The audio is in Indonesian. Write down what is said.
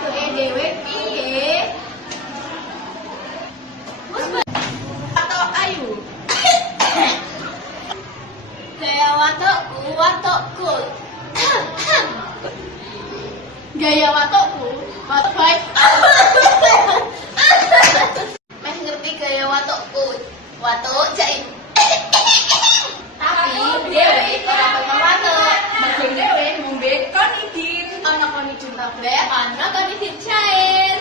watuke dhewe piye? Wes watuk ayu. Gaya watukku. Gaya watukku, watuk baik. Meh ngerti gaya watukku. Watuk jahit. Tapi dhewe ora kena watuk. Mergo dhewe ngombe konidin. Ana konidin tablet, ana konidin cair.